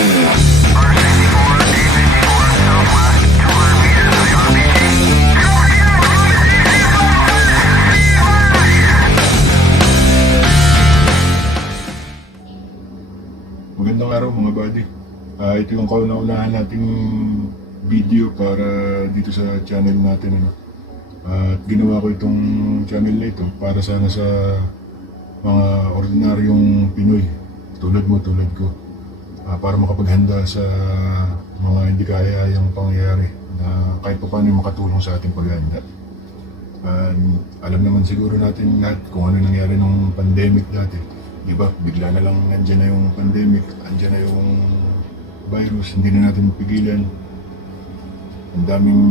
Magandang araw mga buddy. Ito yung kauna-unahan nating video para dito sa channel natin. At ginawa ko itong channel na ito para sana sa mga ordinaryong Pinoy tulad mo, tulad ko, para makapaghanda sa mga hindi kaya-ayang pangyayari na kahit pa paano makatulong sa ating paghahanda. Alam naman siguro natin lahat kung ano nangyari nung pandemic dati. Diba? Bigla na lang nandiyan na yung pandemic, nandiyan na yung virus, hindi na natin mapigilan. Ang daming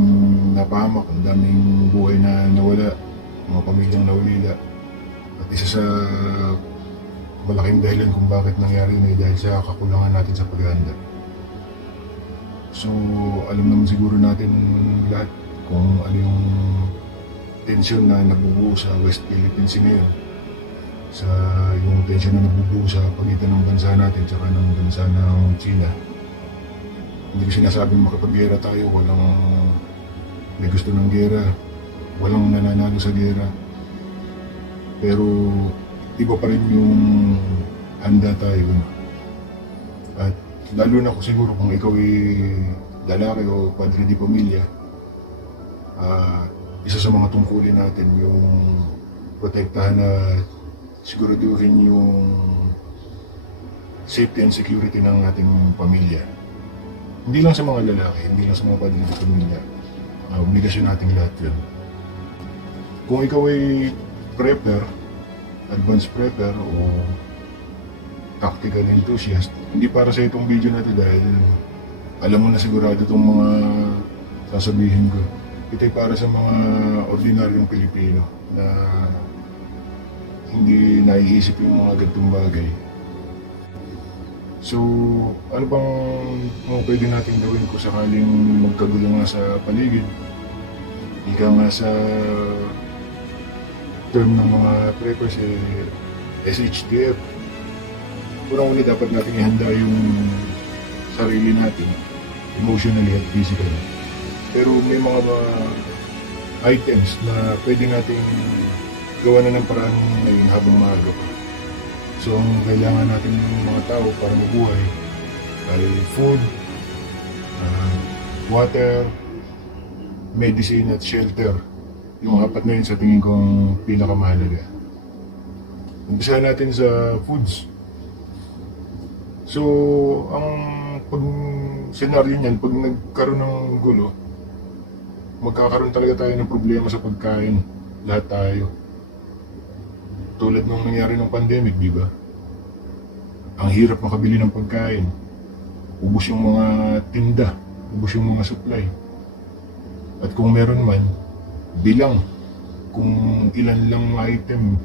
napahamak, ang daming buhay na nawala, mga pamilyang nawalila. At isa sa malaking dahilan kung bakit nangyari na dahil sa kakulangan natin sa paghahanda. So, alam naman siguro natin lahat kung ano yung tensyon na nabubuo sa West Philippines ngayon. Sa yung tensyon na nabubuo sa pagitan ng bansa natin at ng bansa ng China. Hindi ko sinasabing makapaggera tayo, walang may gusto ng gera, walang nananalo sa gera. Pero iba pa rin yung handa tayo. At lalo na ko siguro kung ikaw ay lalaki o padre di pamilya, isa sa mga tungkulin natin yung protektahan na siguraduhin yung safety and security ng ating pamilya. Hindi lang sa mga lalaki, hindi lang sa mga padre di pamilya. Obligasyon nating lahat yun. Kung ikaw ay prepper, advanced prepper o tactical enthusiast, hindi para sa itong video na ito dahil alam mo na sigurado itong mga sasabihin ko. Ito ay para sa mga ordinaryong Pilipino na hindi naiisip yung mga ganitong bagay. So, ano bang mga pwede natin gawin kung sakaling magkagulo nga sa paligid? Ika nga sa term ng mga preppers SHTF. Unang-uni dapat natin ihanda yung sarili natin, emotionally at physically. Pero may mga items na pwede nating gawa na ng paraan ngayon habang maaga pa. So, ang kailangan natin ng mga tao para mabuhay ay food, water, medicine at shelter. Yung apat na yun sa tingin ko ang pinakamahalaga. Umpisahan natin sa foods. So, ang senaryo niyan, pag nagkaroon ng gulo, magkakaroon talaga tayo ng problema sa pagkain. Lahat tayo. Tulad nung nangyari ng pandemic, di ba? Ang hirap makabili ng pagkain. Ubus yung mga tinda, ubus yung mga supply. At kung meron man, bilang kung ilan lang item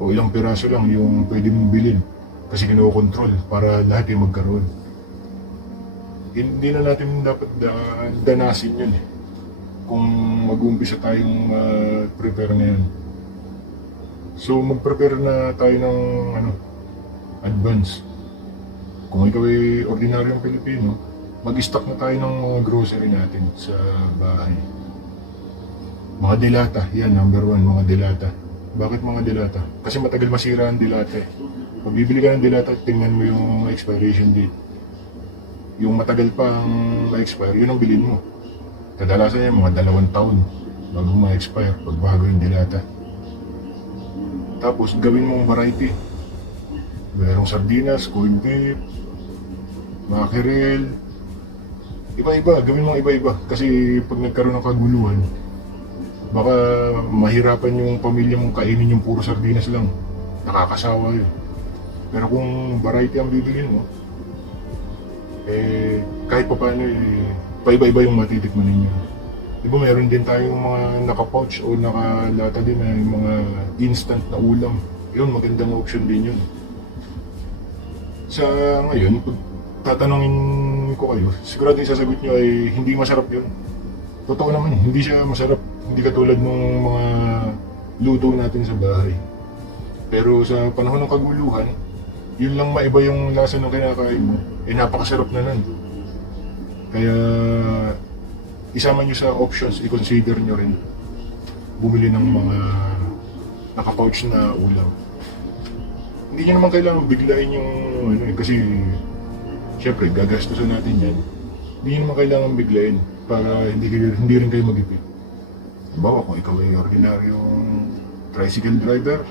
o ilang piraso lang yung pwede mong bilhin kasi kinokontrol para lahat yung magkaroon. Hindi na natin dapat danasin yun kung mag-umpisa tayong prepare na yan. So mag-prepare na tayo ng advance. Kung ikaw ay ordinaryong Pilipino, mag-stock na tayo ng mga grocery natin sa bahay. Mga dilata, yan number 1, mga dilata. Bakit mga dilata? Kasi matagal masira ang dilata. Pag bibili ka ng dilata, tingnan mo yung expiration date. Yung matagal pa ang ma-expire, yun ang bilhin mo. Kadalasan yan, mga 2 taon bago ma-expire pag bago yung dilata. Tapos gawin mong variety. Merong sardinas, corned beef, mackerel, iba-iba, gawin mong iba-iba. Kasi pag nagkaroon ng kaguluhan, baka mahirapan yung pamilya mong kainin yung puro sardinas lang. Nakakasawa yun. Pero kung variety ang bibilin mo, kahit pa paano, paiba-iba yung matitikman ninyo. Diba meron din tayong mga naka-pouch o naka-lata din na yung mga instant na ulam. Yun, magandang option din yun. Sa ngayon, pag tatanungin ko kayo, sigurado yung sasagot nyo ay hindi masarap yun. Totoo naman, hindi siya masarap. Hindi katulad ng mga luto natin sa bahay. Pero sa panahon ng kaguluhan, yun lang maiba yung lasa ng kinakain mo, eh napakasarap na nun. Kaya isama nyo sa options, i-consider nyo rin bumili ng mga naka-pouch na ulam. Hindi nyo naman kailangan biglain yung ano eh, kasi syempre gagastusan natin yan. Hindi nyo naman kailangan biglain para hindi rin kayo magipid. Halimbawa kung ikaw ay ordinaryong tricycle driver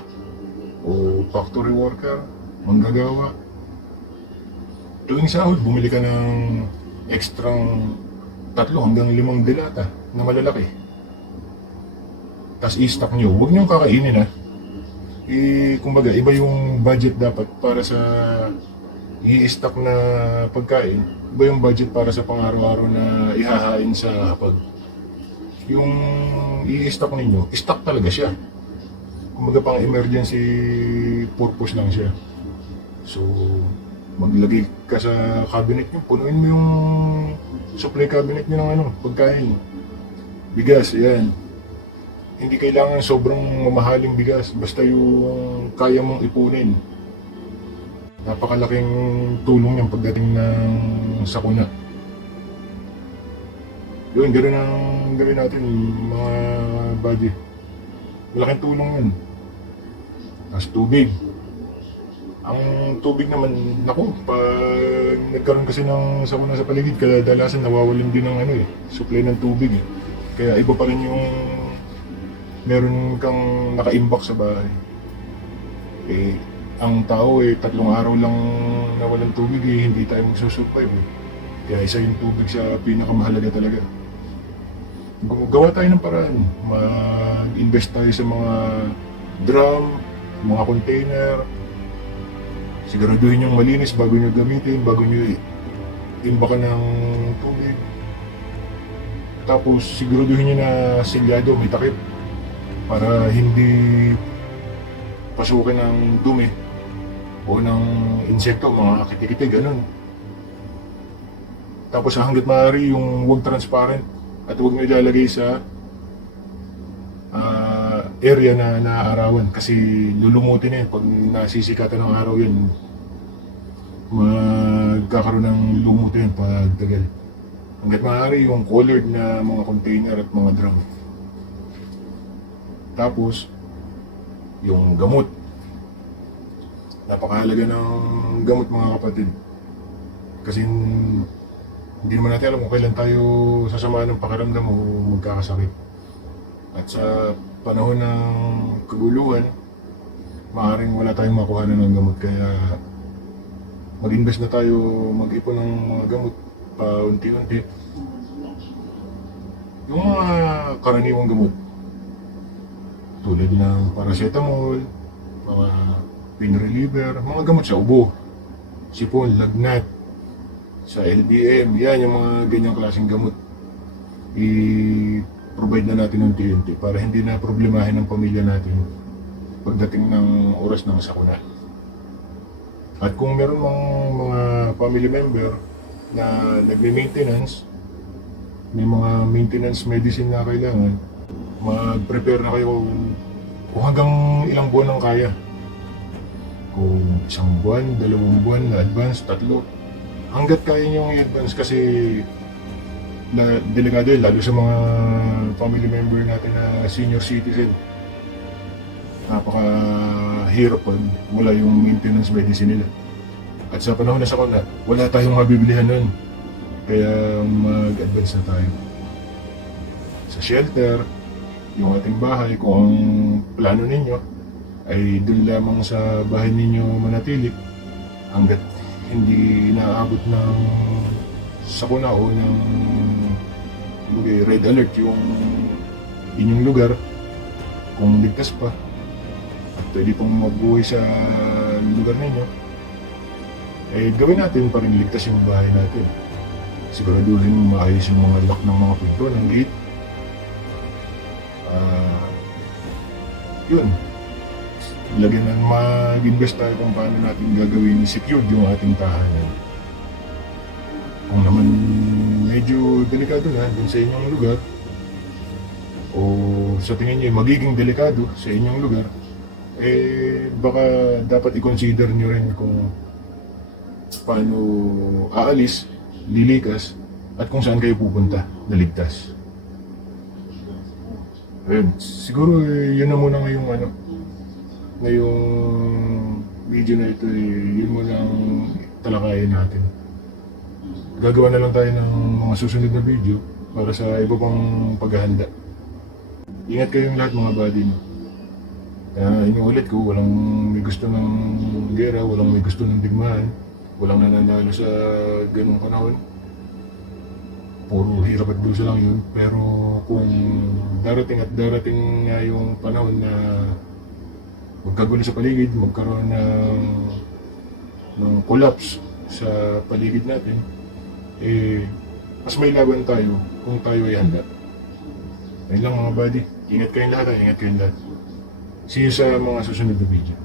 o factory worker, manggagawa, tuwing sahod bumili ka ng ekstrang 3 hanggang 5 dilata na malalaki. Tapos i-stock nyo. Huwag nyo kakainin ha. Kumbaga, iba yung budget dapat para sa i-stock na pagkain. Iba yung budget para sa pang-araw-araw na ihahain sa hapag. Yung i-stock ninyo, stock talaga siya. Kumbaga pang emergency purpose lang siya. So, maglagay ka sa cabinet nyo, punuin mo yung supply cabinet nyo ng pagkain. Bigas, yan. Hindi kailangan sobrang mamahaling bigas, basta yung kaya mong ipunin. Napakalaking tulong yan pagdating ng sakuna. Yun, ganoon ang gawin natin mga buddy. Malaking tulong yun. Tapos tubig. Ang tubig naman, naku, pag nagkaroon kasi ng sakuna sa paligid, kadalasan nawawalin din ng supply ng tubig eh. Kaya iba pa rin yung meron kang naka-imbak sa bahay. Eh, ang tao 3 araw lang nawalan tubig eh, hindi tayo magsusurvive eh. Kaya isa yung tubig sa pinakamahalaga talaga. Gawa tayo ng paraan. Mag-invest tayo sa mga drum, mga container. Siguraduhin yung malinis bago nyo gamitin, bago nyo imbakan ng tubig. Tapos siguraduhin nyo na silyado, may takip para hindi pasukin ng dumi o ng insekto, mga kitikite, ganun. Tapos hanggat maaari yung huwag transparent at huwag nyo ilalagay sa area na naaarawan kasi lulumutin na yun. Pag nasisikatan ng araw yun, magkakaroon ng lumutin pag tagal. Hanggat maaari yung colored na mga container at mga drum. Tapos, yung gamot. Napakahalaga ng gamot mga kapatid. Kasi hindi naman natin alam kung kailan tayo sasama ng pakiramdam o magkakasakit. At sa panahon ng kaguluhan, maaaring wala tayong makuha ng gamot. Kaya mag-invest na tayo, mag-ipon ng mga gamot paunti-unti. Yung mga karaniwang gamot, tulad ng paracetamol, mga pain reliever, mga gamot sa ubo, sipon, lagnat, sa LBM, yan yung mga ganyang klaseng gamot. I-provide na natin unti-unti para hindi na problemahin ng pamilya natin pagdating ng oras ng sakuna. At kung meron mga family member na nagme-maintenance, may mga maintenance medicine na kailangan, mag-prepare na kayo kung hanggang ilang buwan ang kaya. Kung 1 buwan, 2 buwan na advance, 3. Hanggat kaya nyo i-advance kasi delikado yun, lalo sa mga family member natin na senior citizen. Napakahirap pag wala yung maintenance medicine nila. At sa panahon na sakuna, wala tayong mabibilihan nun. Kaya mag-advance na tayo. Sa shelter, yung ating bahay, kung ang plano ninyo ay doon lamang sa bahay ninyo manatili hanggat hindi naabot ng sakuna o ng red alert yung inyong lugar, kung ligtas pa at pwede pong mabuhay sa lugar ninyo, eh gawin natin pa rin ligtas yung bahay natin. Siguraduhin maayos yung mga lock ng mga pinto, ng gate. Yun, lagyan ng mag-invest tayo kung paano natin gagawin secured yung ating tahanan. Kung naman medyo delikado na dun sa inyong lugar o sa tingin nyo magiging delikado sa inyong lugar, baka dapat i-consider nyo rin kung paano aalis, lilikas, at kung saan kayo pupunta na ligtas. Ayun, siguro yun na muna ngayong video na ito, yun muna ang talakayin natin. Gagawa na lang tayo ng mga susunod na video para sa iba pang paghahanda. Ingat kayong lahat mga buddy. Inuulit ko, walang may gusto ng gera, walang may gusto ng digmaan, walang nananalo sa ganung panahon. Puro hirap at dusa lang yun. Pero kung darating nga yung panahon na magkagulo sa paligid, magkaroon ng collapse sa paligid natin, mas may laban tayo kung tayo ay handa. Ayun lang mga buddy. Ingat kayong lahat, ingat kayong lahat. See you sa mga susunod na video.